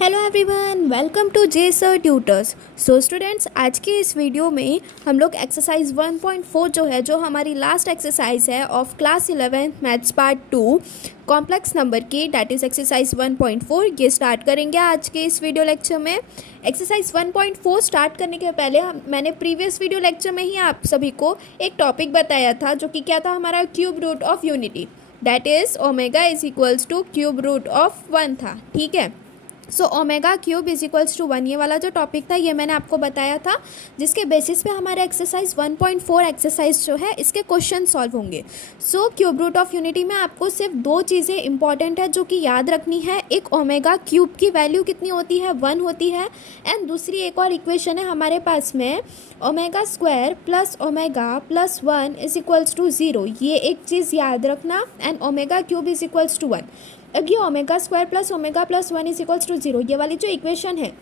Hello everyone, welcome to J sir tutors. So students, आज के इस वीडियो में हम लोग एक्सरसाइज 1.4 जो हमारी लास्ट एक्सरसाइज है of class 11 maths part 2 complex number की, डैट इज़ एक्सरसाइज 1.4, ये स्टार्ट करेंगे आज के इस वीडियो लेक्चर में। एक्सरसाइज 1.4 स्टार्ट करने के पहले मैंने प्रीवियस वीडियो लेक्चर में ही आप सभी को एक टॉपिक बताया था, जो कि क्या था, हमारा cube root of unity, that is omega is equals to cube root of 1 था। ठीक है, so omega cube is equals to 1, ये वाला जो टॉपिक था ये मैंने आपको बताया था, जिसके बेसिस पे हमारे एक्सरसाइज 1.4 एक्सरसाइज जो है इसके क्वेश्चन सॉल्व होंगे। So cube root of unity में आपको सिर्फ दो चीज़ें इंपॉर्टेंट है जो कि याद रखनी है। एक, ओमेगा क्यूब की वैल्यू कितनी होती है, 1 होती है। एंड दूसरी एक और इक्वेशन है हमारे पास में, omega square plus omega plus 1 is equals to 0, ये एक चीज़ याद रखना। And omega cube is equals to 1। अब ये omega square plus omega plus 1 is equals to 0, ये वाली जो इक्वेशन है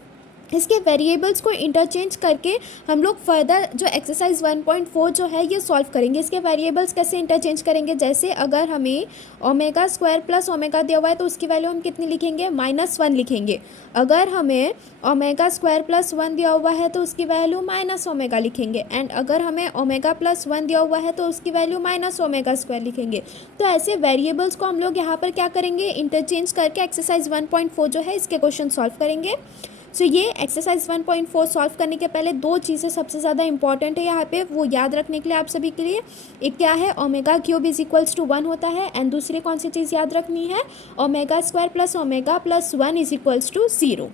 इसके वेरिएबल्स को इंटरचेंज करके हम लोग फर्दर जो एक्सरसाइज 1.4 जो है ये सॉल्व करेंगे। इसके वेरिएबल्स कैसे इंटरचेंज करेंगे, जैसे अगर हमें ओमेगा स्क्वायर प्लस ओमेगा दिया हुआ है तो उसकी वैल्यू हम कितनी लिखेंगे, -1 लिखेंगे। अगर हमें ओमेगा स्क्वायर प्लस 1 दिया हुआ है तो उसकी वैल्यू माइनस ओमेगा लिखेंगे। एंड अगर हमें ओमेगा प्लस 1 दिया हुआ है तो उसकी वैल्यू माइनस ओमेगा स्क्वायर लिखेंगे। तो ऐसे वेरिएबल्स को हम लोग यहाँ पर क्या करेंगे, इंटरचेंज करके एक्सरसाइज 1.4 जो है इसके क्वेश्चन सॉल्व करेंगे। सो ये एक्सरसाइज 1.4 सॉल्व करने के पहले दो चीज़ें सबसे ज़्यादा इंपॉर्टेंट है यहाँ पे, वो याद रखने के लिए आप सभी के लिए। एक क्या है, omega cube is equals to 1 होता है। एंड दूसरी कौन सी चीज़ याद रखनी है, omega square plus omega plus 1 is equals to 0।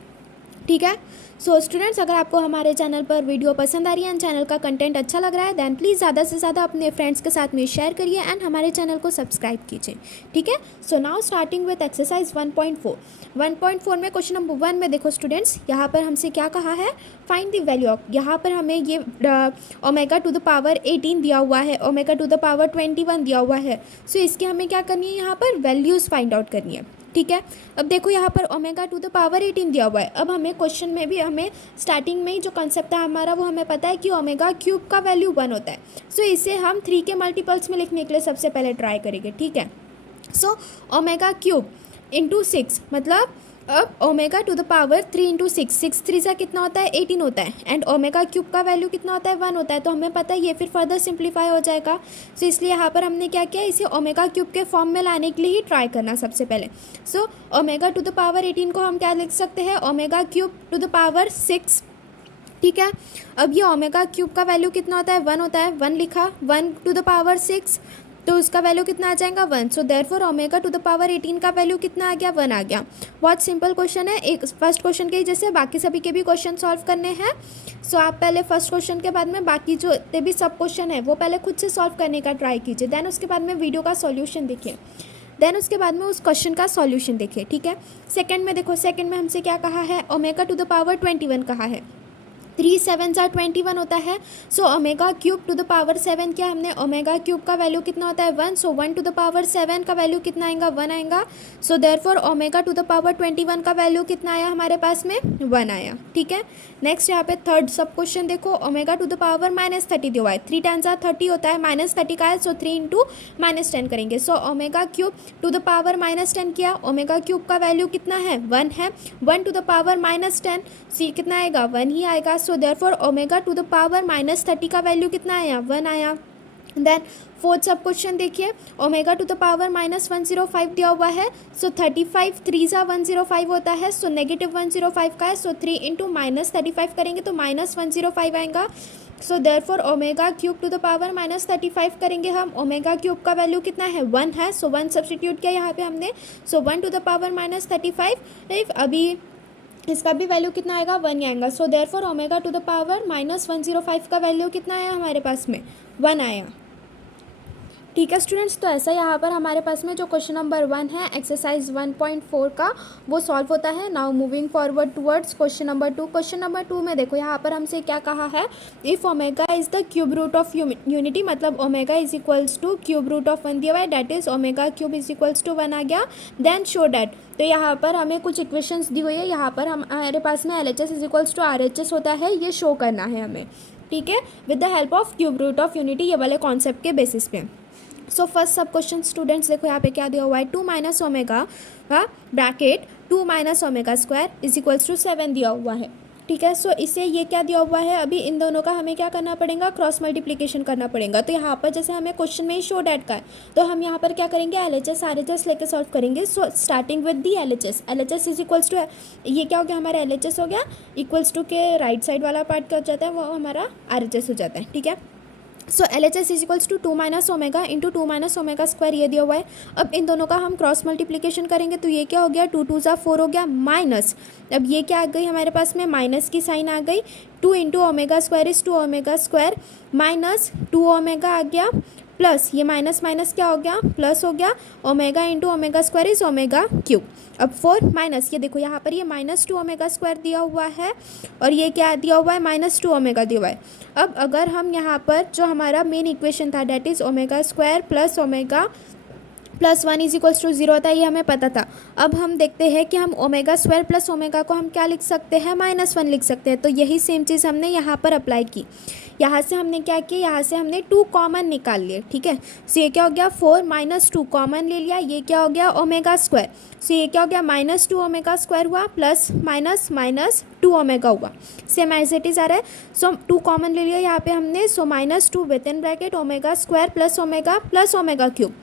ठीक है। सो स्टूडेंट्स, अगर आपको हमारे चैनल पर वीडियो पसंद आ रही है एंड चैनल का कंटेंट अच्छा लग रहा है, दैन प्लीज़ ज़्यादा से ज़्यादा अपने फ्रेंड्स के साथ में शेयर करिए एंड हमारे चैनल को सब्सक्राइब कीजिए। ठीक है। So now starting with exercise 1.4। 1.4 में क्वेश्चन नंबर 1 में देखो स्टूडेंट्स, यहाँ पर हमसे क्या कहा है, फाइंड द वैल्यू ऑफ, यहाँ पर हमें ये ओमेगा टू द पावर 18 दिया हुआ है, ओमेगा टू द पावर 21 दिया हुआ है। सो इसकी हमें क्या करनी है, यहाँ पर वैल्यूज़ फाइंड आउट करनी है। ठीक है। अब देखो यहाँ पर ओमेगा टू द पावर 18 दिया हुआ है। अब हमें क्वेश्चन में भी हमें स्टार्टिंग में ही जो कंसेप्ट है हमारा, वो हमें पता है कि ओमेगा क्यूब का वैल्यू 1 होता है। सो इसे हम 3 के मल्टीपल्स में लिखने के लिए सबसे पहले ट्राई करेंगे। ठीक है। सो ओमेगा क्यूब इंटू 6, मतलब अब omega to the power 3 into 6, 6 3 सा कितना होता है, 18 होता है। एंड ओमेगा क्यूब का वैल्यू कितना होता है, 1 होता है। तो हमें पता है ये फिर फर्दर सिंप्लीफाई हो जाएगा। सो इसलिए यहाँ पर हमने क्या किया, इसे ओमेगा क्यूब के फॉर्म में लाने के लिए ही ट्राई करना सबसे पहले। So omega to the power 18 को हम क्या लिख सकते हैं, omega cube to the power 6। ठीक है। अब ये ओमेगा क्यूब का वैल्यू कितना होता है, 1 होता है, 1 लिखा, 1 टू द पावर 6 तो उसका वैल्यू कितना आ जाएगा, 1। So therefore omega to the power 18 का वैल्यू कितना आ गया, 1 आ गया। बहुत सिंपल क्वेश्चन है, एक फर्स्ट क्वेश्चन के ही जैसे बाकी सभी के भी क्वेश्चन सॉल्व करने हैं। सो आप पहले फर्स्ट क्वेश्चन के बाद में बाकी जो भी सब क्वेश्चन है वो पहले खुद से सॉल्व करने का ट्राई कीजिए, देन उसके बाद में वीडियो का सॉल्यूशन देखिए, देन उसके बाद में उस क्वेश्चन का सॉल्यूशन देखिए। ठीक है। सेकंड में देखो, सेकंड में हमसे क्या कहा है, ओमेगा टू द पावर 21 कहा है, 3 7 21 होता है। So omega cube to the power 7 क्या, हमने ओमेगा क्यूब का वैल्यू कितना होता है, 1। सो 1 टू द पावर 7 का वैल्यू कितना आएगा, 1 आएगा। So therefore omega to the power 21 का वैल्यू कितना आया हमारे पास में, 1 आया। ठीक है। नेक्स्ट यहाँ पे थर्ड सब क्वेश्चन देखो, ओमेगा टू द पावर -30 दिया हुआ है, 3 10 30 होता है, -30 का है। सो 3 इंटू -10 करेंगे। सो omega cube to the power -10 किया, ओमेगा क्यूब का वैल्यू कितना है, 1 है। 1 टू द पावर -10 सी कितना आएगा, 1 ही आएगा। So therefore omega to the power -30 का वैल्यू कितना आया, 1 आया। देन फोर्थ सब क्वेश्चन देखिए, ओमेगा टू द पावर -105 दिया हुआ है। सो 35 3 सा 105 होता है। सो नेगेटिव 105 का है। सो 3 इंटू -35 करेंगे तो -105 आएगा। So therefore omega cube to the power -35 करेंगे हम, ओमेगा क्यूब का वैल्यू कितना है, 1 है। सो 1 सब्सटीट्यूट किया यहाँ पे हमने। सो 1 टू द पावर -35, अभी इसका भी वैल्यू कितना आएगा, 1 ही आएगा। So therefore omega to the power -105 का वैल्यू कितना आया हमारे पास में, 1 आया। ठीक है स्टूडेंट्स, तो ऐसा यहाँ पर हमारे पास में जो क्वेश्चन नंबर 1 है एक्सरसाइज 1.4 का वो सॉल्व होता है। Now moving forward towards question number 2। Question number 2 में देखो यहाँ पर हमसे क्या कहा है, if omega is the cube root of unity, मतलब omega is equals to cube root of 1 दिया हुआ है, that is omega cube is equals to 1 आ गया। देन शो डैट, तो यहाँ पर हमें कुछ इक्वेशंस दी हुई है, यहाँ पर हमारे पास में LHS is equals to RHS होता है, ये शो करना है हमें। ठीक है, with the help of cube root of unity, ये वाले कॉन्सेप्ट के बेसिस पे। So first sub question students देखो यहाँ पे क्या दिया हुआ है, 2 - omega bracket 2 minus omega square is equals to 7 दिया हुआ है। ठीक है, सो इससे ये क्या दिया हुआ है, अभी इन दोनों का हमें क्या करना पड़ेगा, क्रॉस मल्टीप्लिकेशन करना पड़ेगा। तो यहाँ पर जैसे हमें क्वेश्चन में ही शो डैट का है, तो हम यहाँ पर क्या करेंगे, LHS RHS लेके सॉल्व करेंगे। So starting with the LHS is equals to, ये क्या हो गया हमारा LHS हो गया, इक्वल्स टू के राइट साइड वाला पार्ट क्या हो जाता है, वो हमारा RHS हो जाता है। ठीक है, so LHS is equals to 2 minus omega into 2 minus omega square, ये दिया हुआ है। अब इन दोनों का हम क्रॉस मल्टीप्लिकेशन करेंगे, तो ये क्या हो गया, 2 2 ज़ा 4 हो गया, माइनस, अब ये क्या आ गई हमारे पास में, माइनस की साइन आ गई, 2 into omega square is 2 omega square minus 2 omega आ गया, प्लस ये माइनस माइनस क्या हो गया, प्लस हो गया, omega into omega square is omega cube. अब 4 माइनस, ये देखो यहाँ पर ये -2 ओमेगा स्क्वायर दिया हुआ है, और ये क्या दिया हुआ है, -2 ओमेगा दिया हुआ है। अब अगर हम यहाँ पर जो हमारा मेन इक्वेशन था, that is omega square plus omega plus 1 is equals to 0 होता है, ये हमें पता था। अब हम देखते हैं कि हम ओमेगा स्क्वायर प्लस ओमेगा को हम क्या लिख सकते हैं, -1 लिख सकते हैं। तो यही सेम चीज़ हमने यहाँ पर अप्लाई की। यहाँ से हमने क्या किया, यहाँ से हमने 2 कॉमन निकाल लिए। ठीक है, सो ये क्या हो गया, 4 माइनस 2 कॉमन ले लिया, ये क्या हो गया, ओमेगा स्क्वायर। सो ये क्या हो गया, -2 ओमेगा स्क्वायर हुआ, प्लस माइनस माइनस 2 ओमेगा हुआ, सेम एज इट इज़ आ रहा है। सो 2 कॉमन ले लिया यहाँ पे हमने, सो -2 with in bracket omega square plus omega cube.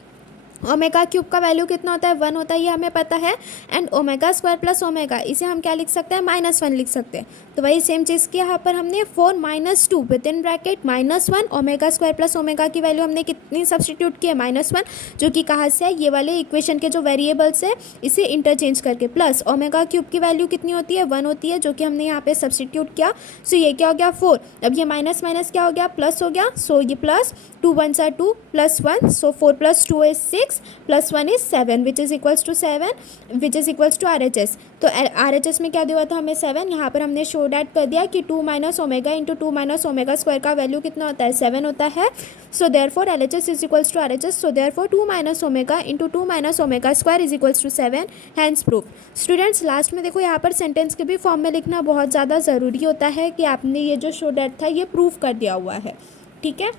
Omega cube का वैल्यू कितना होता है, 1 होता है, ये हमें पता है। And omega square plus omega, इसे हम क्या लिख सकते हैं, -1 लिख सकते हैं। तो वही सेम चीज़ की यहाँ पर हमने 4 minus 2 with in bracket -1 omega square plus omega की वैल्यू हमने कितनी सब्सटीट्यूट की है, -1, जो कि कहाँ से है, ये वाले इक्वेशन के जो वेरिएबल्स है इसे इंटरचेंज करके, प्लस ओमेगा क्यूब की वैल्यू कितनी होती है, 1 होती है, जो कि हमने यहाँ पे सब्सटीट्यूट किया। सो ये क्या हो गया, 4, अब ये माइनस माइनस क्या हो गया, प्लस हो गया। सो ये प्लस 2 1 सा 2 plus 1, so 4 plus 2 is 6 plus 1 is 7 which is equals to 7 which is equals to RHS। तो RHS में क्या दिया हुआ था हमें 7, यहाँ पर हमने शो डैट कर दिया कि 2 minus omega into 2 minus omega square का वैल्यू कितना होता है, 7 होता है। So therefore LHS is equals to RHS, so therefore 2 minus omega into 2 minus omega square is equals to 7, hence proof. Students last में देखो यहाँ पर सेंटेंस के भी फॉर्म में लिखना बहुत ज़्यादा ज़रूरी होता है कि आपने ये जो शो डैट था ये प्रूफ कर दिया हुआ है। ठीक है,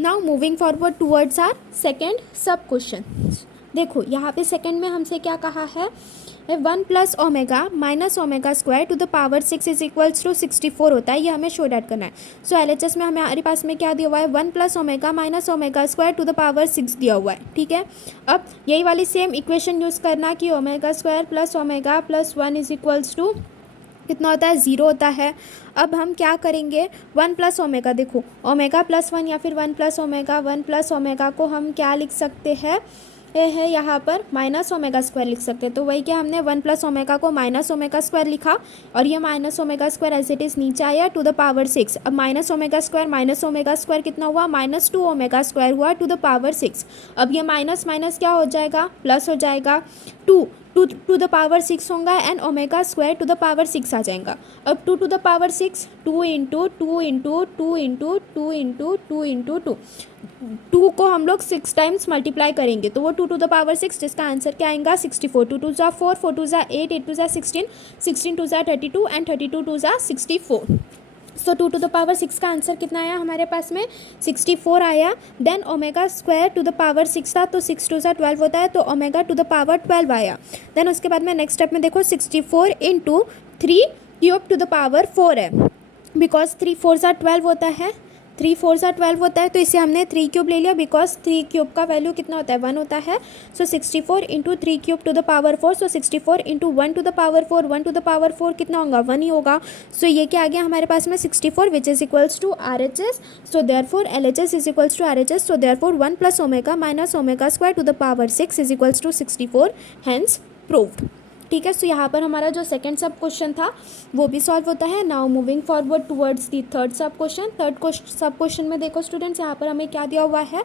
now moving forward towards our second सब क्वेश्चन। देखो यहाँ पे सेकेंड में हमसे क्या कहा है, 1 plus omega minus omega square to the power 6 is equals to 64 होता है, ये हमें शो डैट करना है। सो LHS में हमारे पास में क्या दिया हुआ है, 1 plus omega minus omega square to the power 6 दिया हुआ है। ठीक है, अब यही वाली सेम इक्वेशन यूज़ करना कि omega square plus omega plus 1 is equals to कितना होता है, 0 होता है। अब हम क्या करेंगे, 1 प्लस ओमेगा, देखो ओमेगा प्लस 1 या फिर 1 प्लस ओमेगा को हम क्या लिख सकते हैं, ये है यहाँ पर माइनस ओमेगा स्क्वायर लिख सकते हैं। तो वही क्या हमने 1 प्लस ओमेगा को माइनस ओमेगा स्क्वायर लिखा, और ये minus omega square as it is नीचे आया टू द पावर 6। अब माइनस ओमेगा स्क्वायर कितना हुआ, -2 ओमेगा स्क्वायर हुआ टू द पावर 6। अब ये माइनस माइनस क्या हो जाएगा, प्लस हो जाएगा, 2 टू द पावर 6 होगा, and omega square to the power 6 आ जाएगा। अब 2 to the power 6, 2 into 2 into 2 into 2 into 2 into 2, 2 को हम लोग 6 टाइम्स मल्टीप्लाई करेंगे, तो वो 2 टू द पावर 6, जिसका आंसर क्या आएगा, 64। 2 2 ज़ा 4, 4 2 ज़ा 8, 8 2 ज़ा 16, 16 2 ज़ा 32, एंड 32 2 ज़ा 64। सो 2 टू द पावर 6 का आंसर कितना आया हमारे पास में, 64 आया। Then omega square to the power 6 था, तो 6 2 ज़ा 12 होता है, तो ओमेगा टू द पावर 12 आया। देन उसके बाद में नेक्स्ट स्टेप में देखो 64 into 3 cube to the power 4 है, बिकॉज 3 4 ज़ा 12 होता है, 3 4 ज़ा 12 होता है, तो इसे हमने 3 क्यूब ले लिया, बिकॉज 3 क्यूब का वैल्यू कितना होता है, 1 होता है। So 64 into 3 cube to the power 4, so 64 into 1 to the power 4, 1 to the power 4 कितना होगा, 1 ही होगा। सो ये क्या आ गया हमारे पास में, 64 which is equals to RHS। So therefore LHS is equals to RHS, so therefore 1 plus omega minus omega square to the power 6 is equals to 64, hence proved. ठीक है, सो यहाँ पर हमारा जो सेकंड सब क्वेश्चन था वो भी सॉल्व होता है। Now moving forward towards the third सब क्वेश्चन। सब क्वेश्चन में देखो स्टूडेंट्स, यहाँ पर हमें क्या दिया हुआ है,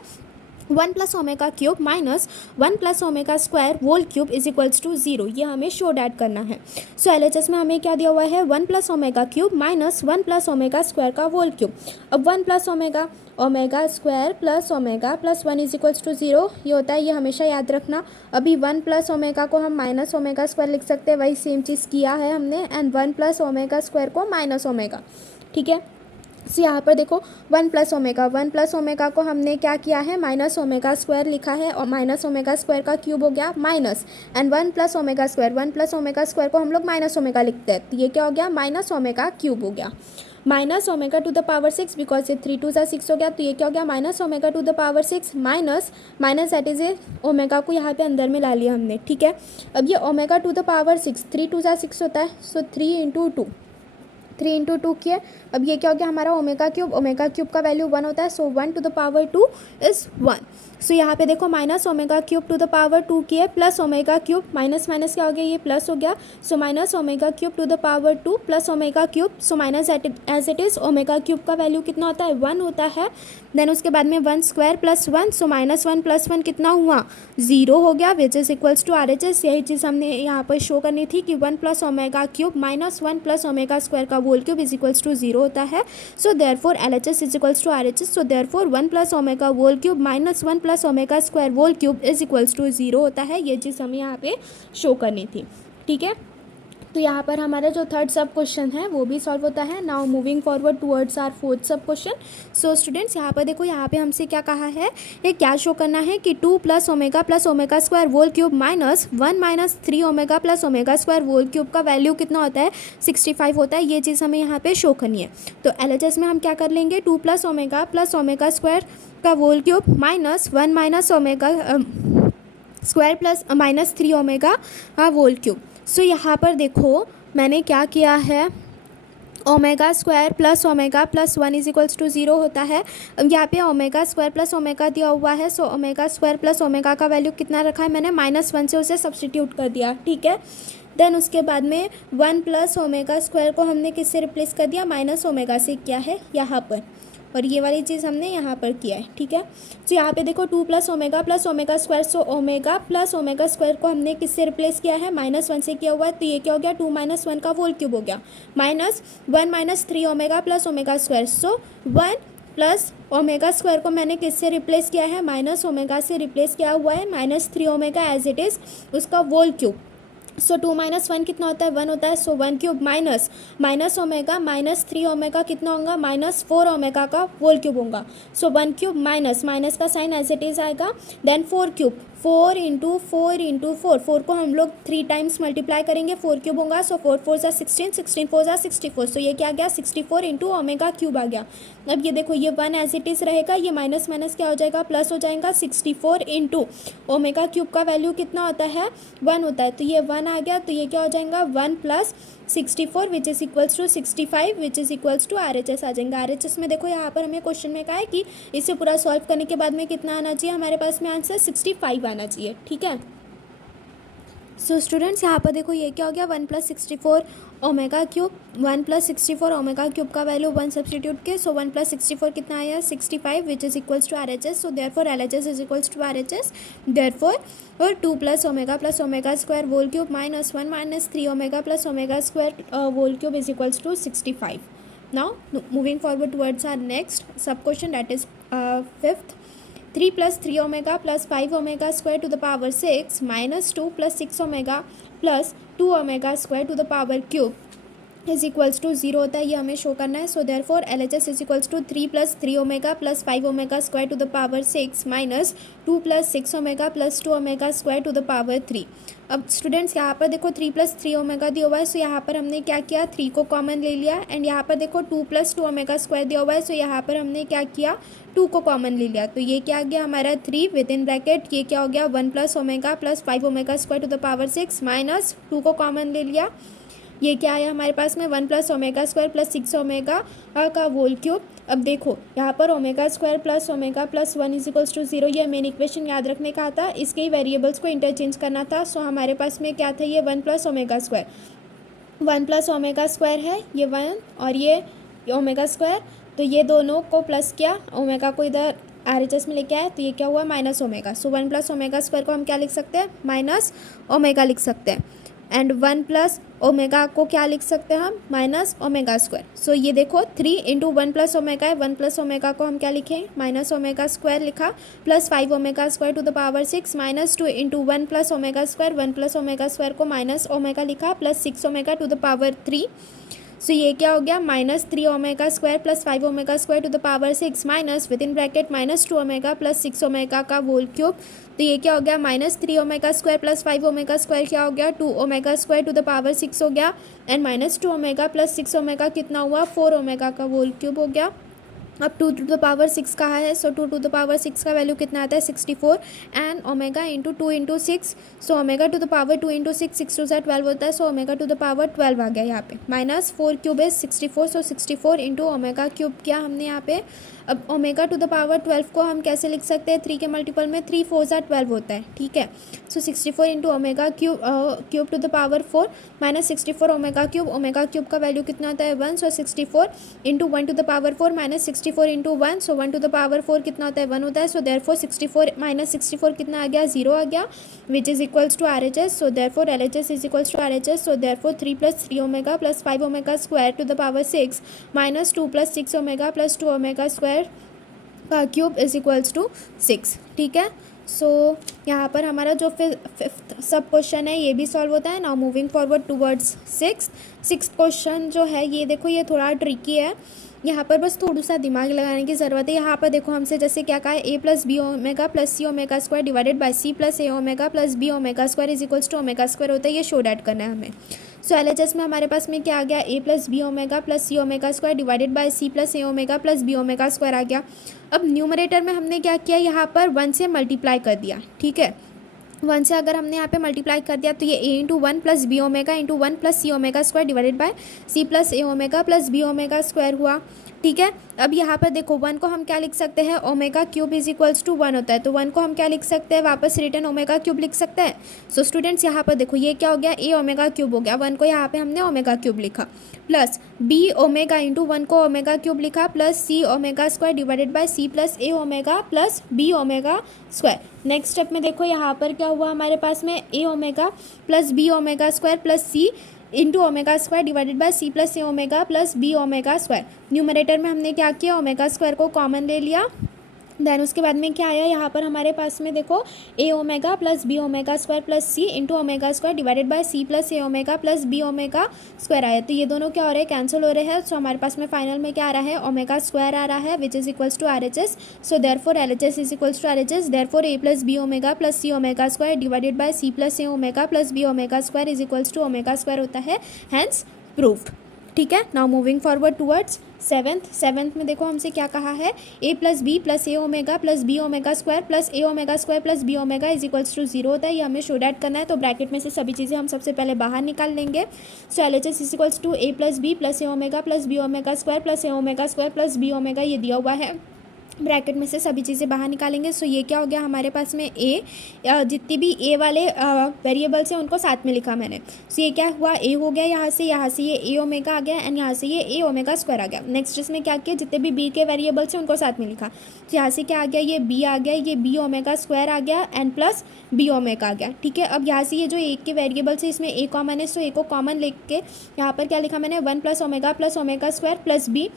1 plus omega cube minus 1 plus omega square whole cube is equals to 0, ये हमें शो डैट करना है। सो LHS में हमें क्या दिया हुआ है, 1 plus omega cube minus 1 plus omega square का होल क्यूब। अब 1 plus omega square plus omega plus 1 is equals to 0, ये होता है, ये हमेशा याद रखना। अभी 1 प्लस ओमेगा को हम माइनस ओमेगा स्क्वायर लिख सकते हैं, वही सेम चीज़ किया है हमने, एंड 1 प्लस ओमेगा स्क्वायर को माइनस ओमेगा। ठीक है, सो यहाँ पर देखो वन प्लस ओमेगा को हमने क्या किया है माइनस ओमेगा स्क्वायर लिखा है और माइनस ओमेगा स्क्वायर का क्यूब हो गया minus and one plus omega square को हम लोग माइनस ओमेगा लिखते हैं तो ये क्या हो गया माइनस ओमेगा क्यूब हो गया minus omega to the power 6 because से 3 2 6 हो गया तो ये क्या हो गया minus omega to the power 6 minus minus that is a omega को यहाँ पे अंदर में ला लिया हमने ठीक है। अब ये ओमेगा टू द पावर 6 3 2 6 होता है सो 3 इंटू टू किए। अब ये क्या हो गया हमारा ओमेगा क्यूब का वैल्यू 1 होता है so 1 to the power 2 is 1। So यहाँ पे देखो minus omega cube to the power 2 किए plus omega cube minus minus क्या हो गया ये प्लस हो गया so minus omega cube to the power 2 plus omega cube so minus as it is omega cube का वैल्यू कितना होता है 1 होता है। देन उसके बाद में 1 square plus 1 so minus 1 plus 1 कितना हुआ 0 हो गया which is equals to RHS। यही चीज़ हमने यहाँ पर शो करनी थी कि 1 plus omega cube minus 1 plus omega square का whole cube is equals to 0 होता है। So therefore LHS is equals to RHS so therefore 1 plus omega whole cube minus 1 plus omega square whole cube is equals to 0 होता है। ये चीज़ हमें यहाँ पे show करनी थी ठीक है। तो यहाँ पर हमारा जो थर्ड सब क्वेश्चन है वो भी सॉल्व होता है। Now moving forward towards our fourth सब क्वेश्चन। सो स्टूडेंट्स यहाँ पर देखो यहाँ पे हमसे क्या कहा है ये क्या शो करना है कि 2 plus omega square whole cube minus 1 minus 3 omega plus omega square whole cube का वैल्यू कितना होता है 65 होता है। ये चीज़ हमें यहाँ पे शो करनी है। तो LHS में हम क्या कर लेंगे 2 प्लस ओमेगा स्क्वायर का whole cube minus 1 minus omega square plus minus 3 omega whole cube. So यहाँ पर देखो मैंने क्या किया है omega square plus omega plus 1 is equals to 0 होता है। अब यहाँ पे ओमेगा स्क्वायर प्लस ओमेगा दिया हुआ है so omega square plus omega का वैल्यू कितना रखा है मैंने -1 से उसे सब्सटीट्यूट कर दिया ठीक है। देन उसके बाद में 1 प्लस ओमेगा स्क्वायर को हमने किससे रिप्लेस कर दिया माइनस ओमेगा से किया है यहाँ पर और ये वाली चीज़ हमने यहाँ पर किया है ठीक है। तो यहाँ पे देखो 2 plus omega square so omega plus omega square को हमने किससे रिप्लेस किया है -1 से किया हुआ है तो ये क्या हो गया 2 माइनस 1 का होल क्यूब हो गया minus 1 minus 3 omega plus omega square सो 1 प्लस ओमेगा स्क्वायर को मैंने किससे रिप्लेस किया है माइनस ओमेगा से रिप्लेस किया हुआ है -3 ओमेगा एज इट इज़ उसका होल क्यूब। सो 2 माइनस 1 कितना होता है 1 होता है so 1 cube minus omega -3 omega कितना होगा -4 ओमेगा का होल क्यूब होगा। सो 1 क्यूब माइनस का साइन एज इट इज़ आएगा देन 4 क्यूब 4 इंटू 4 को हम लोग 3 टाइम्स मल्टीप्लाई करेंगे 4 क्यूब होगा सो 4 4 ज़ा 16 16 4 ज़ा 64 सो ये क्या आ गया 64 इंटू ओमेगा क्यूब आ गया। अब ये देखो ये 1 एज इट इज़ रहेगा ये माइनस माइनस क्या हो जाएगा प्लस हो जाएगा 64 इंटू ओमेगा क्यूब का वैल्यू कितना होता है 1 होता है तो ये 1 आ गया तो ये क्या हो जाएगा 1 plus 64 which is equals to 65 which is equals to RHS आ जाएगा। RHS में देखो यहाँ पर हमें क्वेश्चन में कहा है कि इसे पूरा सॉल्व करने के बाद में कितना आना चाहिए हमारे पास में आंसर 65 आना चाहिए ठीक है। सो स्टूडेंट्स यहाँ पर देखो ये क्या हो गया 1 plus 64 omega cube 1 plus 64 omega cube का वैल्यू 1 सब्सटीट्यूट के सो 1 प्लस 64 कितना आया 65 which is equals to RHS so therefore LHS is equals to RHS therefore और 2 plus omega square whole cube minus 1 minus 3 omega plus omega square whole cube is equals to 65। Now moving forward towards our next sub question that is fifth 3 plus 3 omega plus 5 omega square to the power 6 minus 2 plus 6 omega plus 2 omega square to the power cube is equals to 0 होता है ये हमें show करना है। So therefore LHS is equals to 3 plus 3 omega plus 5 omega square to the power 6 minus 2 plus 6 omega plus 2 omega square to the power 3। अब students यहाँ पर देखो 3 प्लस 3 ओमेगा दिया हुआ है सो यहाँ पर हमने क्या किया 3 को कॉमन ले लिया एंड यहाँ पर देखो 2 प्लस 2 ओमेगा स्क्वायर दिया हुआ है सो यहाँ पर हमने क्या किया 2 को कॉमन ले लिया तो ये क्या आ गया हमारा 3 विद इन ब्रैकेट ये क्या हो गया 1 plus omega plus 5 omega square to the power 6 minus 2 को कॉमन ले लिया ये क्या आया हमारे पास में 1 plus omega square plus 6 omega का होल क्यूब। अब देखो यहाँ पर omega square plus omega plus 1 is equals to 0 ये मेन इक्वेशन याद रखने का था इसके ही वेरिएबल्स को इंटरचेंज करना था। सो हमारे पास में क्या था ये 1 प्लस ओमेगा स्क्वायर है ये 1 और ये ओमेगा स्क्वायर तो ये दोनों को प्लस किया ओमेगा को इधर RHS में लेके आए तो ये क्या हुआ माइनस ओमेगा। सो 1 प्लस ओमेगा स्क्वायर को हम क्या लिख सकते हैं माइनस ओमेगा लिख सकते हैं एंड 1 प्लस ओमेगा को क्या लिख सकते हैं हम माइनस ओमेगा स्क्वायर। सो ये देखो 3 इंटू 1 प्लस ओमेगा है 1 प्लस ओमेगा को हम क्या लिखें माइनस ओमेगा स्क्वायर लिखा plus 5 omega square to the power 6 minus 2 into 1 plus omega square 1 plus omega square को माइनस ओमेगा लिखा plus 6 omega to the power 3। So ये क्या हो गया, minus 3 omega square plus 5 omega square to the power 6 minus with in bracket minus 2 omega plus 6 omega का whole cube. तो ये क्या हो गया, minus 3 omega square plus 5 omega square क्या हो गया, 2 omega square to the power 6 हो गया, and minus 2 omega plus 6 omega कितना हुआ, 4 ओमेगा का होल क्यूब हो गया। अब 2 टू द पावर 6 कहा है, सो 2 टू द पावर 6 का वैल्यू कितना आता है, 64, and omega into 2 into 6, so omega to the power 2 into 6, 6 two सा 12 होता है, so omega to the power 12 आ गया यहाँ पे, minus 4 cube is 64, so 64 into omega cube किया हमने यहाँ पे। अब ओमेगा टू द पावर 12 को हम कैसे लिख सकते हैं, 3 के मल्टीपल में 3 4 सा 12 होता है, ठीक है। So 64 into omega cube to the power 4 minus 64 omega cube का वैल्यू कितना होता है 1, so 64 into 1 to the power 4 minus 64 into 1, so 1 to the power 4 कितना होता है 1 होता है, सो देयरफॉर 64 माइनस 64 कितना आ गया, 0 आ गया, which is equals to RHS, so therefore LHS is equals to RHS, so therefore 3 plus 3 omega plus 5 omega square to the power 6 minus 2 plus 6 omega plus 2 omega square का cube is equals to 6, ठीक है। सो यहाँ पर हमारा जो fifth sub question है ये भी सॉल्व होता है। Now moving forward towards six question जो है ये देखो, ये थोड़ा ट्रिकी है, यहाँ पर बस थोड़ा सा दिमाग लगाने की ज़रूरत है। यहाँ पर देखो हमसे जैसे क्या कहा है, a plus B omega plus C omega square divided by C plus A omega plus B omega square is equals to omega square होता है, ये शो डैट करना है हमें। सो LHS में हमारे पास में क्या आ गया, a plus B omega plus C omega square divided by C plus A omega plus B omega square आ गया। अब न्यूमरेटर में हमने क्या किया, यहाँ पर 1 से मल्टीप्लाई कर दिया, ठीक है। 1 से अगर हमने यहाँ पे मल्टीप्लाई कर दिया तो ये a into 1 plus B omega into 1 plus C omega square divided by C plus A omega plus B omega square हुआ, ठीक है। अब यहाँ पर देखो 1 को हम क्या लिख सकते हैं, omega cube is equals to 1 होता है, तो 1 को हम क्या लिख सकते हैं, वापस रिटर्न ओमेगा क्यूब लिख सकते हैं। सो स्टूडेंट्स यहाँ पर देखो ये क्या हो गया, a ओमेगा क्यूब हो गया, 1 को यहाँ पे हमने ओमेगा क्यूब लिखा, प्लस b ओमेगा इंटू 1 को ओमेगा क्यूब लिखा, plus c omega square divided bye c plus a omega plus b omega square. Next step में देखो यहाँ पर क्या हुआ, हमारे पास में a omega plus b omega square plus c into omega square divided by C plus A omega plus B omega square. Numerator में हमने क्या किया, ओमेगा स्क्वायर को कॉमन ले लिया, देन उसके बाद में क्या आया, यहाँ पर हमारे पास में देखो a omega plus B omega square plus C into omega square divided by C plus A omega plus B omega square आया, तो ये दोनों क्या हो रहे हैं, कैंसिल हो रहे हैं। सो हमारे पास में फाइनल में क्या आ रहा है, ओमेगा स्क्वायर आ रहा है which is equals to RHS, so therefore LHS is equals to RHS, therefore a plus B omega plus C omega square divided by C plus A omega plus B omega square is equals to omega square होता है, hence proved, ठीक है। Now moving forward towards seventh में देखो हमसे क्या कहा है, a plus B plus A omega plus B omega square plus A omega square plus B omega is equals to 0 होता है, ये हमें शो डैट करना है। तो ब्रैकेट में से सभी चीज़ें हम सबसे पहले बाहर निकाल लेंगे। So LHS is equals to a plus B plus A omega plus B omega square plus A omega square plus B omega, ये दिया हुआ है, ब्रैकेट में से सभी चीज़ें बाहर निकालेंगे। सो ये क्या हो गया, हमारे पास में a, जितनी भी a वाले वेरिएबल्स हैं उनको साथ में लिखा मैंने। सो ये क्या हुआ, a हो गया, यहाँ से ये a ओमेगा आ गया, एंड यहाँ से ये a ओमेगा स्क्वायर आ गया। नेक्स्ट इसमें क्या किया, जितने भी b के वेरिएबल्स हैं उनको साथ में लिखा। तो यहाँ से क्या आ गया, ये b आ गया, ये b ओमेगा स्क्वायर आ गया, एंड प्लस b ओमेगा आ गया, ठीक है। अब यहाँ से ये जो a के वेरिएबल्स है इसमें a कॉमन है, सो a को कॉमन लिख के यहाँ पर क्या लिखा मैंने, 1 plus omega square plus b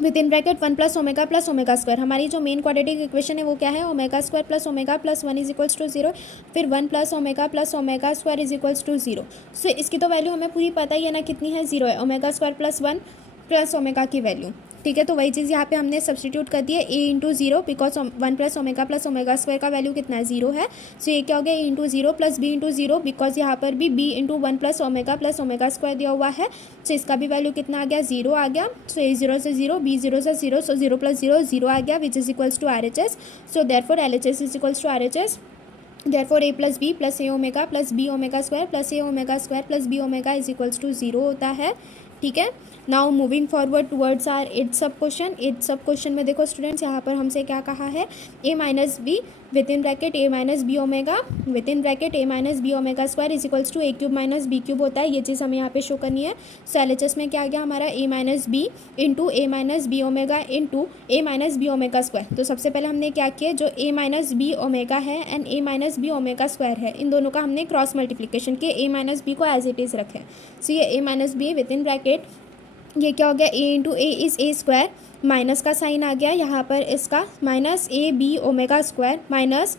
with in bracket 1 plus omega square. हमारी जो मेन क्वाड्रेटिक इक्वेशन है वो क्या है, omega square plus omega plus 1 is equals to 0, फिर 1 plus omega square is equals to 0। So इसकी तो वैल्यू हमें पूरी पता ही है ना, कितनी है, 0 है, omega square plus 1 plus omega की वैल्यू, ठीक है। तो वही चीज़ यहाँ पे हमने सब्सटीट्यूट कर दी है, a into 0 because 1 plus omega square का वैल्यू कितना है, 0 है। सो ये क्या हो गया, a into 0 plus b into 0 because यहाँ पर भी b into 1 plus omega square दिया हुआ है। सो इसका भी वैल्यू कितना आ गया, 0 आ गया। सो a 0 से 0, b 0 से 0, सो 0 प्लस 0 0 आ गया which is equals to RHS। So therefore LHS is equals to RHS, therefore a plus B plus A omega plus B omega square plus A omega square plus B omega is equals to 0 होता है, ठीक है। Now moving forward towards our eight sub question में देखो students, यहाँ पर हमसे क्या कहा है, a minus B with in bracket a minus B omega with in bracket a minus B omega square is equals to a cube minus B cube होता है, ये चीज़ हमें यहाँ पे शो करनी है। सो LHS में क्या आ गया हमारा, a minus B into A minus B omega into A minus B omega square. तो सबसे पहले हमने क्या किया, जो a माइनस बी ओमेगा है and a minus B omega square है, इन दोनों का हमने क्रॉस मल्टीप्लिकेशन किया, a माइनस बी को एज इट इज़ रखें। सो ये a minus B with in bracket ये क्या हो गया, a into A is a square, minus का साइन आ गया यहाँ पर, इसका minus a b omega square minus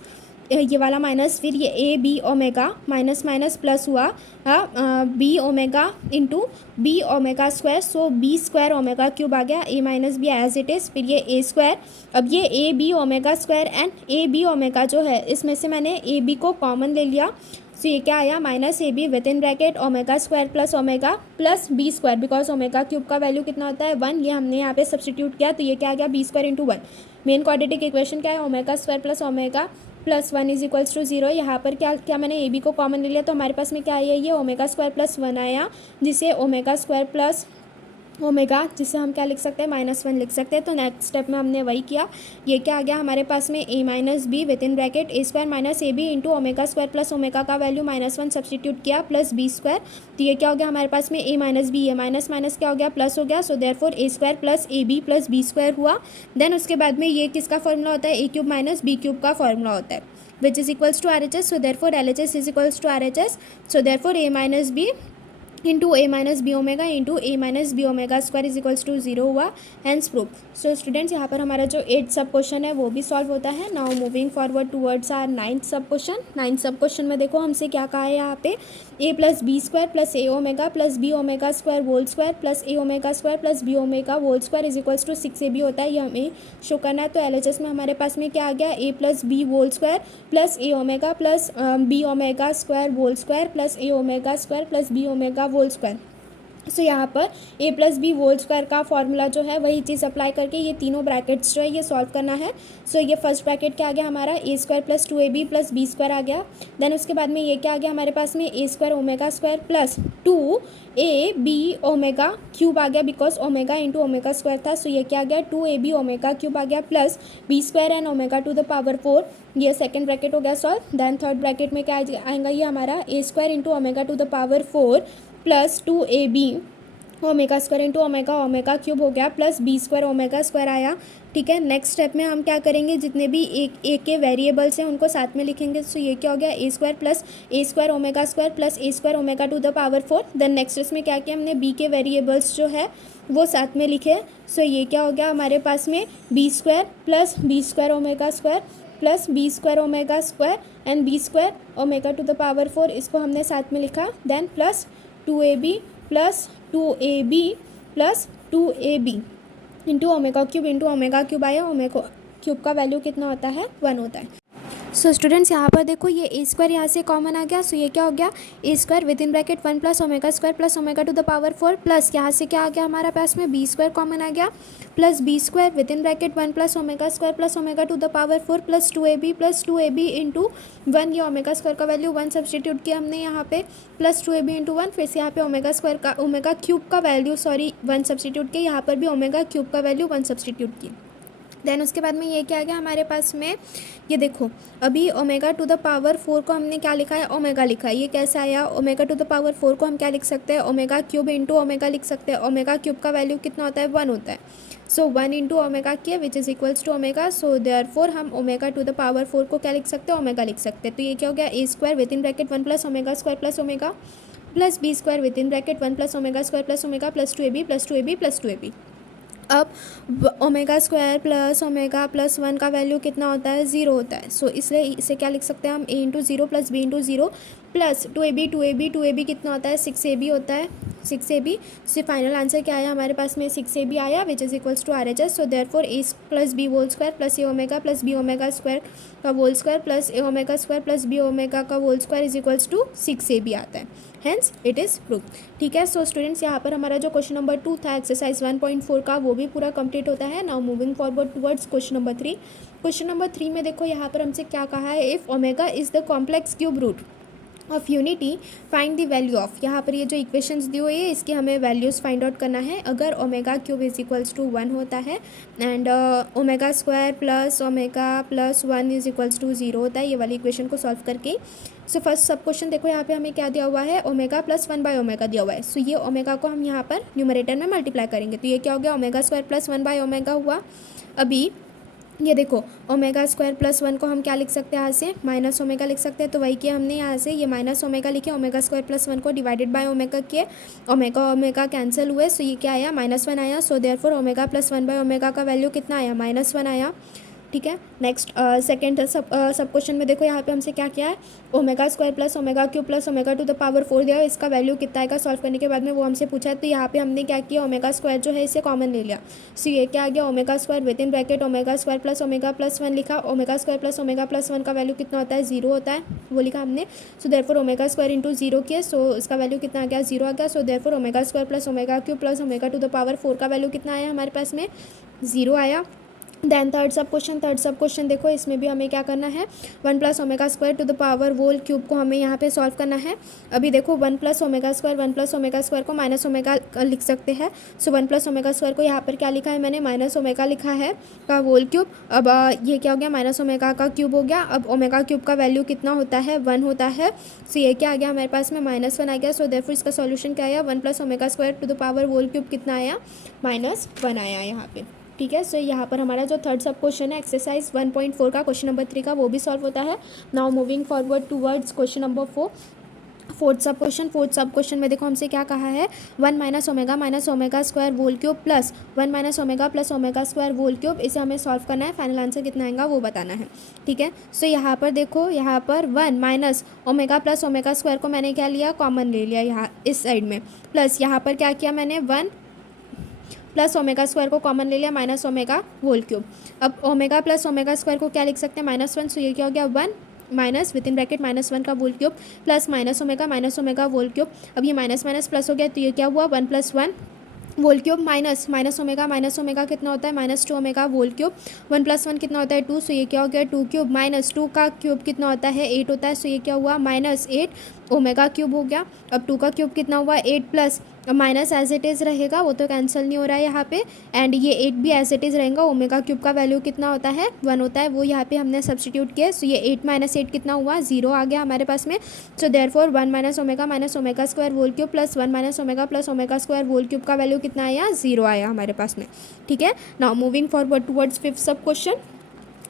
ये वाला माइनस, फिर ये A B omega minus minus plus हुआ B omega into B omega square, so B square omega cube आ गया, A minus B as it is, फिर ये ए स्क्वायर। अब ये A B omega square and A B omega जो है इसमें से मैंने ए बी को कॉमन ले लिया, सो ये क्या आया minus A B with in bracket omega square plus B square, because omega cube का वैल्यू कितना होता है 1, ये हमने यहाँ पे सब्सटीट्यूट किया, तो ये क्या आ गया B square into 1। Main quadratic equation क्या है, omega square plus omega plus 1 is equals to 0। यहाँ पर क्या मैंने ए बी को कॉमन ले लिया, तो हमारे पास में क्या आया, ये ओमेगा स्क्वायर प्लस 1 आया, जिसे ओमेगा स्क्वायर प्लस ओमेगा, जिसे हम क्या लिख सकते हैं -1 लिख सकते हैं। तो नेक्स्ट स्टेप में हमने वही किया, ये क्या आ गया हमारे पास में A minus B with in bracket A square minus A B into omega square plus omega का वैल्यू -1 सब्सटीट्यूट किया प्लस बी स्क्वायर, तो ये क्या हो गया हमारे पास में ए माइनस बी, ये माइनस माइनस क्या हो गया प्लस हो गया, so therefore A square plus A B plus B square हुआ। देन उसके बाद में ये किसका फॉर्मूला होता है, A cube minus B cube का फॉर्मूला होता है, which is equals to R H S, so therefore L H S is equals to R H S, so therefore A minus B into A minus B omega into A minus B omega square is equals to 0 हुआ, hence prove. सो students यहाँ पर हमारा जो 8th सब question है वो भी solve होता है। Now moving forward towards our 9th सब क्वेश्चन। 9th सब क्वेश्चन में देखो हमसे क्या कहा है यहाँ पे, A plus B square plus A omega plus B omega square whole square plus A omega square plus B omega whole square is equals to 6 A B होता है, ये हमें शो करना है। तो एल एच एस में हमारे पास में क्या आ गया, A plus B whole square plus A omega plus B omega square whole square plus A omega square plus B omega whole square. So यहाँ पर A plus B whole square का फॉर्मूला जो है वही चीज़ अप्लाई करके ये तीनों brackets जो है ये सॉल्व करना है। सो ये फर्स्ट ब्रैकेट क्या आ गया हमारा, A square plus 2ab plus B square आ गया। देन उसके बाद में ये क्या आ गया हमारे पास में, A square omega square plus 2ab omega cube आ गया, because omega into omega square था, सो ये क्या आ गया 2ab ओमेगा क्यूब आ गया plus B square and omega to the power 4, ये सेकंड ब्रैकेट हो गया सॉल्व। देन थर्ड ब्रैकेट में क्या आएगा, ये हमारा A square into omega to the power 4 plus 2ab omega square into omega cube हो गया plus B square omega square आया। ठीक है, नेक्स्ट स्टेप में हम क्या करेंगे, जितने भी एक के वेरिएबल्स हैं उनको साथ में लिखेंगे। सो ये क्या हो गया, ए square omega square plus A square omega to the power 4। Then next इसमें क्या किया हमने, बी के वेरिएबल्स जो है वो साथ में लिखे। सो ये क्या हो गया हमारे पास में, B square omega square plus B square omega square and B square omega to the power 4, इसको हमने साथ में लिखा। Then plus 2ab plus 2ab into omega cube आया, ओमेगा क्यूब का वैल्यू कितना होता है 1 होता है। सो स्टूडेंट्स यहाँ पर देखो ये ए स्क्वायर यहाँ से कॉमन आ गया, सो ये क्या हो गया, ए square with in bracket 1 plus omega square plus omega to the power 4 plus यहाँ से क्या आ गया हमारा पास में, बी स्क्वायर कॉमन आ गया plus B square with in bracket 1 plus omega square plus omega to the power 4 plus 2ab into 1, ये ओमेगा स्क्वायर का वैल्यू 1 सब्सटीट्यूट किया हमने यहाँ पे, प्लस 2ab इंटू 1, फिर से यहाँ पे ओमेगा क्यूब का वैल्यू 1 सब्सटीट्यूट किया, यहाँ पर भी ओमेगा क्यूब का वैल्यू 1 सब्सटीट्यूट की। देन उसके बाद में ये क्या आ गया हमारे पास में, ये देखो अभी ओमेगा टू द पावर 4 को हमने क्या लिखा है, ओमेगा लिखा है। ये कैसे आया, ओमेगा टू द पावर 4 को हम क्या लिख सकते हैं, ओमेगा क्यूब इंटू ओमेगा लिख सकते हैं। ओमेगा क्यूब का वैल्यू कितना होता है 1 होता है, सो 1 इंटू ओमेगा किया which is equals to omega, so therefore हम ओमेगा टू द पावर 4 को क्या लिख सकते हैं, ओमेगा लिख सकते हैं। तो ये क्या हो गया, ए square with in bracket 1 plus omega square plus omega plus B square with in bracket 1 plus omega square plus omega plus 2ab। अब omega square plus omega plus 1 का वैल्यू कितना होता है, 0 होता है। सो इसलिए इसे क्या लिख सकते हैं हम, a into 0 plus b into 0 plus 2ab कितना होता है, 6ab होता है, 6ab। सो फाइनल आंसर क्या आया हमारे पास में, 6ab आया which is equals to RHS। So therefore a plus B whole square plus A omega plus B omega square का होल स्क्वायर प्लस ए omega square plus B omega का whole square is equals to 6ab आता है, hence it is proof. ठीक है, सो students यहाँ पर हमारा जो क्वेश्चन नंबर 2 था एक्सरसाइज 1.4 का वो भी पूरा कंप्लीट होता है। Now moving forward towards question number 3। Question number 3 में देखो यहाँ पर हमसे क्या कहा है, if omega is the complex cube root of unity find the value of. यहाँ पर ये जो इक्वेशंस दी हुई है इसकी हमें वैल्यूज़ फाइंड आउट करना है। अगर omega cube is equals to 1 होता है and omega square plus omega plus 1 is equals to 0 होता है, ये वाली इक्वेशन को सॉल्व करके। सो फर्स्ट सब क्वेश्चन देखो यहाँ पे हमें क्या दिया हुआ है, ओमेगा प्लस 1 बाय ओमेगा दिया हुआ है। सो ये ओमेगा को हम यहाँ पर न्यूमरेटर में मल्टीप्लाई करेंगे, तो ये क्या हो गया, omega square plus 1 by omega हुआ। अभी ये देखो ओमेगा स्क्वायर प्लस 1 को हम क्या लिख सकते हैं, यहाँ से माइनस ओमेगा लिख सकते हैं, तो वही किया हमने यहाँ से, ये माइनस ओमेगा लिखे, ओमेगा स्क्वायर प्लस 1 को डिवाइडेड बाय ओमेगा किए, ओमेगा कैंसिल हुए, सो ये क्या आया -1 आया। सो therefore omega plus 1 by omega का वैल्यू कितना आया, -1 आया। ठीक है। नेक्स्ट सेकेंड सब क्वेश्चन में देखो यहाँ पे हमसे क्या किया है, omega square plus omega cube plus omega to the power 4 दिया है, इसका वैल्यू कितना आएगा सॉल्व करने के बाद में वो हमसे पूछा है। तो यहाँ पे हमने क्या किया, ओमेगा स्क्वायर जो है इसे कॉमन ले लिया। सो ये क्या आ गया, omega square with in bracket omega square plus omega plus 1 लिखा। Omega square plus omega plus 1 का वैल्यू कितना होता है, 0 होता है, वो लिखा हमने। सो देयरफॉर ओमेगा स्क्वायर इंटू 0 किया, सो इसका वैल्यू कितना आ गया, 0 आ गया। So therefore omega square plus omega cube plus omega to the power 4 का वैल्यू कितना आया हमारे पास में, 0 आया। देन थर्ड सब क्वेश्चन देखो, इसमें भी हमें क्या करना है, 1 plus omega square to the power whole cube को हमें यहाँ पे सॉल्व करना है। अभी देखो 1 प्लस ओमेगा स्क्वायर को माइनस ओमेगा लिख सकते हैं। सो 1 प्लस ओमेगा स्क्वायर को यहाँ पर क्या लिखा है मैंने, माइनस ओमेगा लिखा है का होल क्यूब। अब ये क्या हो गया, माइनस ओमेगा का क्यूब हो गया। अब ओमेगा क्यूब का वैल्यू कितना होता है, 1 होता है। सो ये क्या आ गया हमारे पास में, -1 आ गया। सो देयरफॉर इसका सॉल्यूशन क्या आया, 1 plus omega square to the power whole cube कितना आया, -1 आया यहाँ पे। ठीक है। सो यहाँ पर हमारा जो थर्ड सब क्वेश्चन है एक्सरसाइज 1.4 का क्वेश्चन नंबर 3 का, वो भी सॉल्व होता है। Now moving forward towards question number 4, fourth सब क्वेश्चन में देखो हमसे क्या कहा है, 1 minus omega square whole cube plus 1 minus omega plus omega square whole cube, इसे हमें सॉल्व करना है। फाइनल आंसर कितना आएगा वो बताना है। ठीक है। सो यहाँ पर देखो, यहाँ पर 1 minus omega plus omega square को मैंने क्या लिया, कॉमन ले लिया यहाँ इस साइड में, प्लस यहाँ पर क्या किया मैंने, 1 प्लस ओमेगा स्क्वायर को कॉमन ले लिया, माइनस ओमेगा होल क्यूब। अब ओमेगा प्लस ओमेगा स्क्वायर को क्या लिख सकते हैं, -1। सो ये क्या हो गया, 1 माइनस विद इन ब्रैकेट -1 का whole cube plus minus omega whole cube. अब ये माइनस माइनस प्लस हो गया, तो ये क्या हुआ, 1 + 1 होल क्यूब माइनस ओमेगा कितना होता है, -2 ओमेगा होल क्यूब। 1 + 1 कितना होता है, 2। सो ये क्या हो गया, 2 क्यूब, -2 का क्यूब कितना होता है, 8 होता है। सो ये क्या हुआ, -8 ओमेगा क्यूब हो गया। अब 2 का क्यूब कितना हुआ, 8 plus minus as it is रहेगा, वो तो कैंसिल नहीं हो रहा है यहाँ पे, एंड ये 8 भी एज इट इज़ रहेगा। ओमेगा क्यूब का वैल्यू कितना होता है, 1 होता है, वो यहाँ पे हमने सब्सटीट्यूट किया। सो ये 8 - 8 कितना हुआ, 0 आ गया हमारे पास में। So therefore 1 minus omega square whole cube plus 1 minus omega plus omega square whole cube का वैल्यू कितना आया, 0 आया हमारे पास में। ठीक है। Now moving forward towards fifth sub question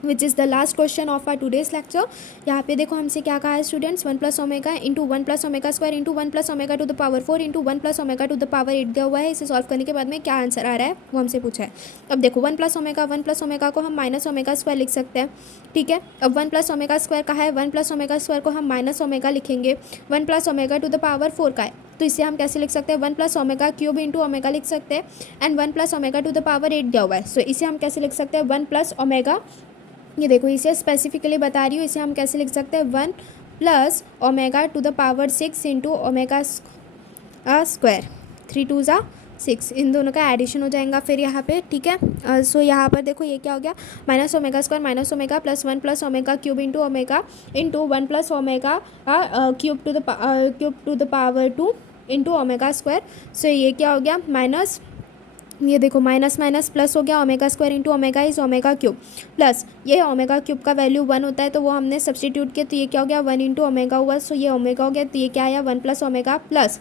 which is the last question of our today's lecture. यहाँ पे देखो हमसे क्या कहा है students, 1 plus omega into 1 plus omega square into 1 plus omega to the power 4 into 1 plus omega to the power 8 दिया हुआ है। इसे सॉल्व करने के बाद में क्या आंसर आ रहा है वो हमसे पूछा है। अब देखो 1 प्लस ओमेगा को हम माइनस ओमेगा स्क्वायर लिख सकते हैं। ठीक है। अब 1 प्लस ओमेगा स्क्वायर का है, 1 प्लस ओमेगा स्क्वायर को हम माइनस ओमेगा लिखेंगे। 1 plus omega to the power 4 का है, तो इसे हम कैसे लिख सकते हैं, 1 plus omega cube into omega लिख सकते हैं। And 1 plus omega to the power 8 दिया हुआ है, सो इसे हम कैसे लिख सकते हैं, 1 प्लस ओमेगा, ये देखो इसे स्पेसिफिकली बता रही हूँ, इसे हम कैसे लिख सकते हैं, 1 plus omega to the power 6 into omega square, 3 × 2 = 6, इन दोनों का एडिशन हो जाएगा फिर यहाँ पे। ठीक है। सो यहाँ पर देखो ये क्या हो गया, minus omega square minus omega plus 1 plus omega cube into omega into 1 plus omega cube to the power 2 into omega square. So ये क्या हो गया, माइनस, ये देखो माइनस माइनस प्लस हो गया, omega square into omega is omega cube, plus ये omega cube का वैल्यू 1 होता है, तो वो हमने सब्सटीट्यूट किया, तो ये क्या हो गया, 1 इंटू ओमेगा हुआ। सो ये ओमेगा हो गया, तो ये क्या आया, 1 प्लस ओमेगा प्लस,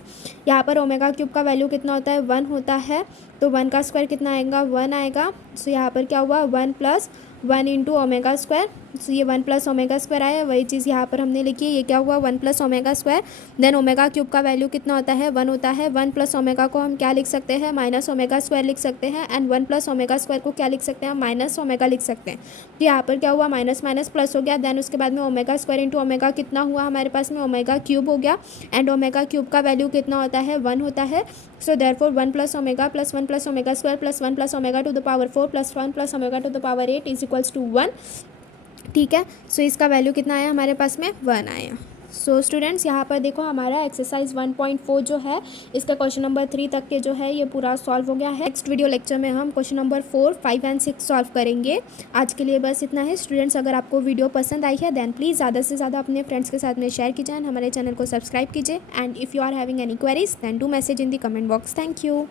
यहाँ पर ओमेगा क्यूब का वैल्यू कितना होता है, 1 होता है, तो 1 का स्क्वायर कितना आएगा, 1 आएगा। सो यहाँ पर क्या हुआ, 1 plus 1 into omega square. So ये 1 प्लस ओमेगा स्क्वायर आया, वही चीज़ यहाँ पर हमने लिखी है, ये क्या हुआ, 1 plus omega square. Then omega cube का वैल्यू कितना होता है, 1 होता है। 1 प्लस ओमेगा को हम क्या लिख सकते हैं, माइनस ओमेगा स्क्वायर लिख सकते हैं। एंड 1 प्लस ओमेगा स्क्वायर को क्या लिख सकते हैं, माइनस ओमेगा लिख सकते हैं। तो यहाँ पर क्या हुआ, माइनस माइनस प्लस हो गया। देन उसके बाद में ओमेगा स्क्वायर इंटू ओमेगा कितना हुआ हमारे पास में, ओमेगा क्यूब हो गया। एंड ओमेगा क्यूब का वैल्यू कितना होता है, 1 होता है। So therefore 1 plus omega plus 1 plus omega square plus 1 plus omega to the power 4 plus 1 plus omega to the power 8 is equals to 1। ठीक है। सो इसका वैल्यू कितना आया हमारे पास में, 1 आया। सो स्टूडेंट्स यहाँ पर देखो हमारा एक्सरसाइज 1.4 जो है, इसका क्वेश्चन नंबर 3 तक के जो है ये पूरा सॉल्व हो गया है। नेक्स्ट वीडियो लेक्चर में हम क्वेश्चन नंबर 4, 5 एंड 6 सॉल्व करेंगे। आज के लिए बस इतना है स्टूडेंट्स। अगर आपको वीडियो पसंद आई है देन प्लीज़ ज़्यादा से ज़्यादा अपने फ्रेंड्स के साथ में शेयर कीजिए, हमारे चैनल को सब्सक्राइब कीजिए। And if you are having any queries then do message in the comment box. Thank you.